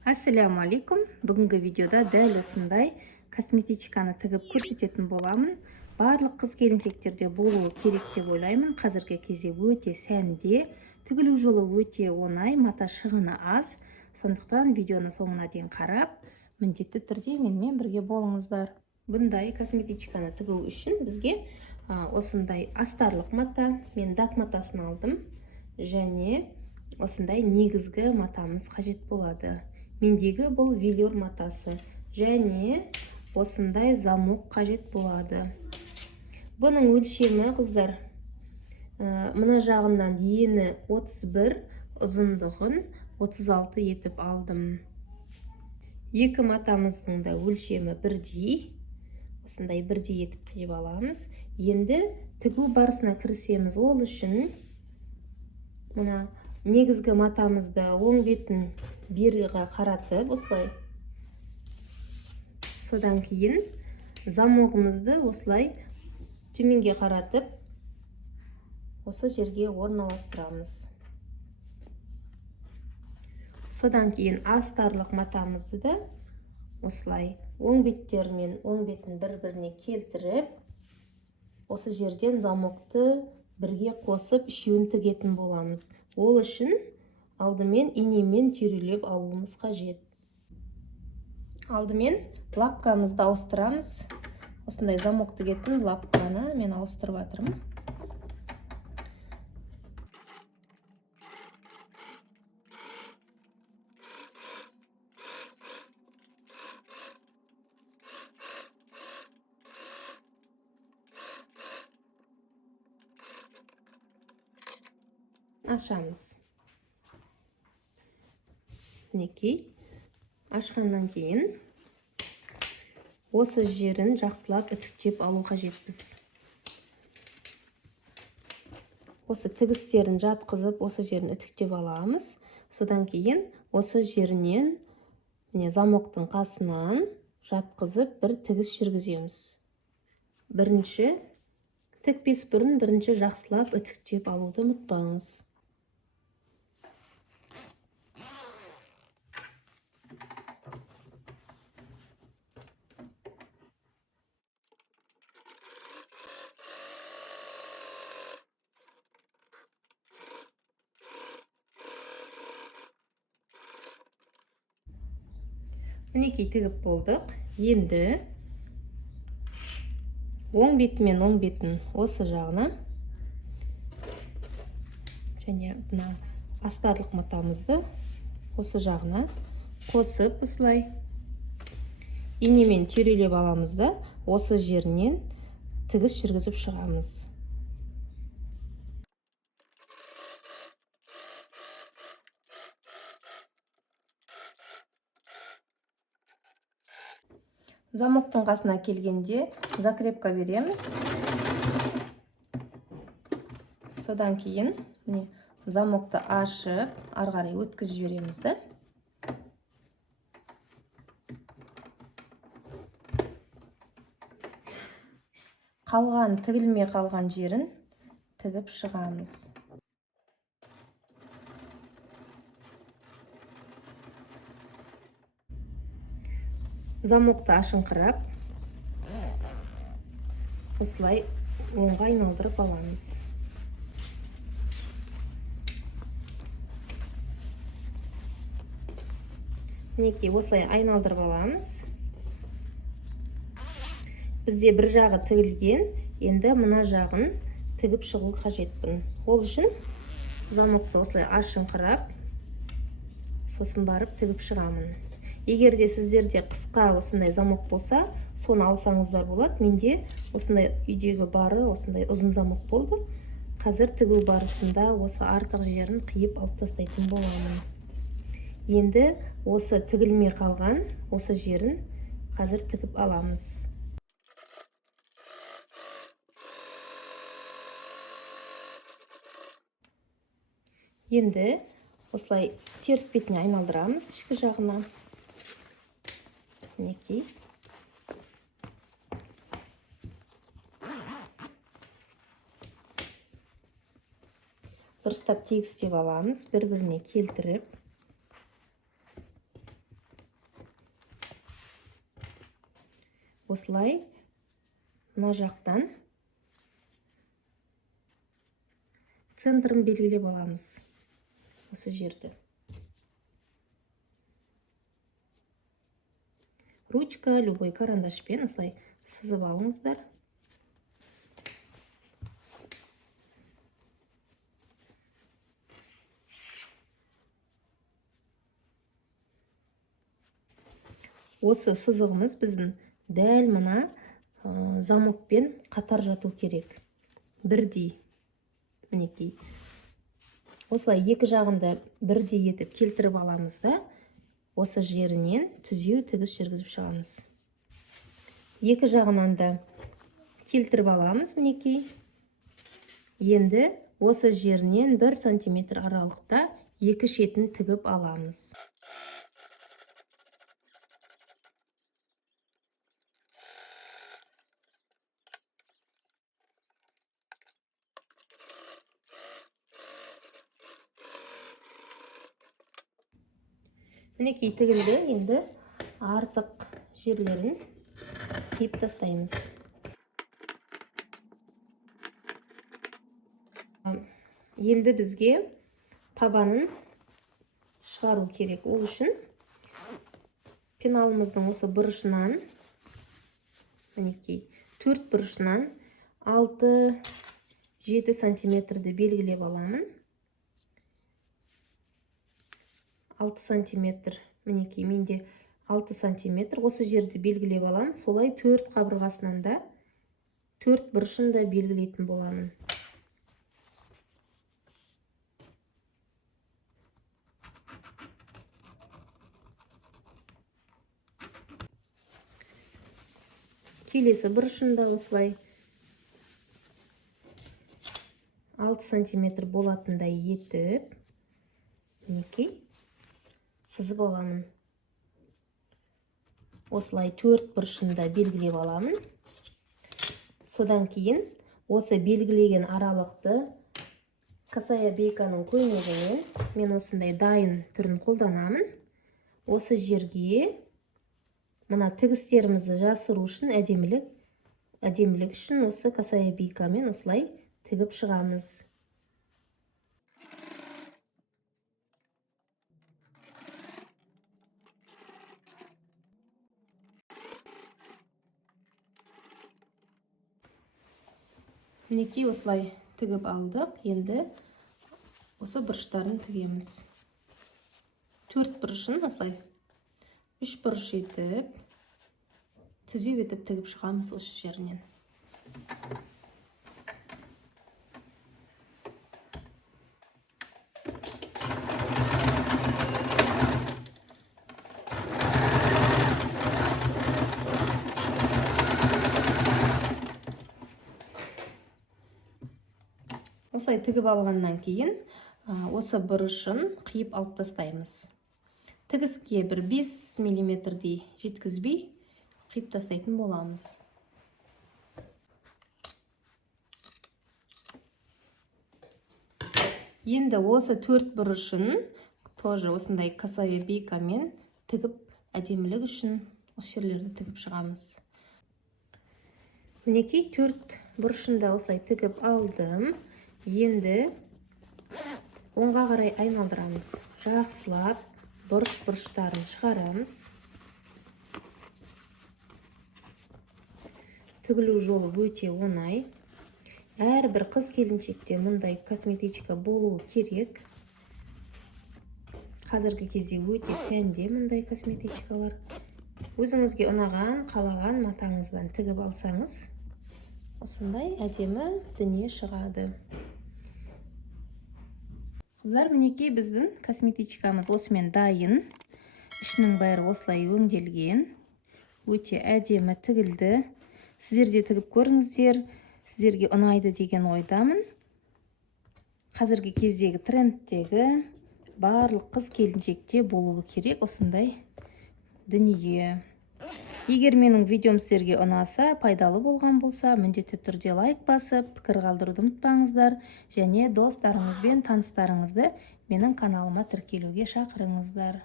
Ассаляму алейкум. Бүгінгі видеода дәл осындай косметичканы тігіп көрсететін боламын. Барлық қыз-келіншектерде болуы керек деп ойлаймын. Қазіргі кезде өте сәнде, тігілу жолы өте оңай, мата шығыны аз. Сондықтан видеоны соңына дейін қарап, міндетті түрде менімен бірге болыңыздар. Бұндай косметичканы тігу үшін бізге осындай астарлық мата, мен дак матасын алдым, және осындай негізгі матамыз қажет болады. Мендегі бұл велюр матасы, және осындай замок қажет болады. Бұның өлшемі, қыздар, мына жағынан ені 31, ұзындығын 36 етіп алдым. Екі матамыздың да өлшемі бірдей, осындай бірдей етіп қиып аламыз. Енді тігу барысына кірісеміз. Ол үшін мына негізгі матамызды оң бетін беріға қаратып, осылай. Содан кейін замогымызды осылай төменге қаратып, осы жерге орналастырамыз. Содан кейін астарлық матамызды да осылай оң беттермен оң бетін бір-біріне келтіріп, осы жерден замокты бірге қосып үшеуін тігетін боламыз. Ол үшін алдымен инемен түйрелеп алуымыз қажет. Алдымен лапкамызды ауыстырамыз. Осындай замок тігетін лапканы мен ауыстырып жатырмын. Ашамыз. Мінекей, ашқаннан кейін осы жерін жақсылап үтіктеп алу қажетпіз. Осы тігістерін жатқызып, осы жерін үтіктеп аламыз. Содан кейін осы жерінен замоктың қасынан жатқызып бір тігіс жүргіземіз. Бірінші тікпес бұрын бірінші жақсылап үтіктеп алуды ұмытпаңыз. Мінекей тігіп болдық. Енді оң бетімен оң бетін осы жағына, және мына астарлық матамызды осы жағына қосып, осылай инемен түйрелеп аламыз да, осы жерінен тігіс жүргізіп шығамыз. Замоктың қасына келгенде закрепка береміз. Содан кейін замокты ашып, ары қарай өткізіп жібереміз да. Қалған, тігілмей қалған жерін тігіп шығамыз. Замокты ашыңқырап, осылай оңға айналдырып аламыз. Мінекей, осылай айналдырып аламыз. Бізде бір жағы тігілген, енді мына жағын тігіп шығу қажетпін. Ол үшін замокты осылай ашыңқырап, сосын барып тігіп шығамын. Егер де сіздерде қысқа осындай замок болса, соны алсаңыздар болады. Менде осындай үйдегі бары осындай ұзын замок болды. Қазір тігу барысында осы артық жерін қиып алып тастайтын боламын. Енді осы тігілмей қалған осы жерін қазір тігіп аламыз. Енді осылай теріс бетіне айналдырамыз, ішкі жағына. Мінекей. Дұрыстап тегістеп аламыз, бір-біріне келтіріп. осылай мына жақтан центрін белгілеп аламыз. Осы жерді. Ручка, любой карандашпен осылай сызып алыңыздар. Осы сызығымыз біздің дәл мына замокпен қатар жату керек. Бірдей. Мінекей. Осылай екі жағында бірдей етіп келтіріп аламыз да, осы жерінен түзеу тігіс жүргізіп шығамыз. Екі жағынан да келтіріп аламыз, мінекей. Енді осы жерінен 1 сантиметр аралықта екі шетін тігіп аламыз. Мінекей тігілді, енді артық жерлерін қиып тастаймыз. Енді бізге табанын шығару керек. Ол үшін пеналымыздың осы бұрышынан, мінекей 4 бұрышынан 6-7 сантиметрді белгілеп аламын. 6 сантиметр, мінекей менде 6 сантиметр, осы жерді белгілеп аламын. Солай 4 қабырғасынан да 4 бұрышын да белгілейтін боламын. Келесі бұрышында осылай 6 сантиметр болатындай етіп, мінекей сызып аламын. Осылай 4 бұрышында белгілеп аламын. Содан кейін осы белгілеген аралықты косая бейканың көмегімен мен осындай дайын түрін қолданамын. Осы жерге мына тігістерімізді жасыру үшін, әдемілік үшін осы косая бейкамен осылай тігіп шығамыз. Мінекей осылай тігіп алдық. Енді осы бұрыштарын тігеміз. 4 бұрышын осылай 3 бұрыш етіп, түзеу етіп тігіп шығамыз осы жерінен. Осылай тігіп алғаннан кейін, осы бұрышын қиып алып тастаймыз. Тігіске бір 5 мм-дей жеткізбей қиып тастайтын боламыз. Енді осы 4 бұрышын тоже осындай косая бейкамен тігіп, әдемілік үшін осы жерлерді тігіп шығамыз. Мінекей 4 бұрышында осылай тігіп алдым. Енді оңға қарай айналдырамыз. Жақсылап бұрыштарын шығарамыз. Тігілу жолы өте оңай. Әрбір қыз келіншекте мұндай косметичка болуы керек. Қазіргі кезде өте сәнде мұндай косметичкалар. Өзіңізге ұнаған, қалаған матаңыздан тігіп алсаңыз, осындай әдемі дүние шығады. Қыздар, мінекей біздің косметичкамыз осымен дайын. Ішінің бәрі осылай өңделген. Өте әдемі тігілді. Сіздер де тігіп көріңіздер. Сіздерге ұнайды деген ойдамын. Қазіргі кездегі трендтегі барлық қыз келіншекте болуы керек осындай дүние. Егер менің видеом сіздерге ұнаса, пайдалы болған болса, міндетті түрде лайк басып, пікір қалдыруды ұмытпаңыздар, және достарыңыз бен таныстарыңызды менің каналыма тіркелуге шақырыңыздар.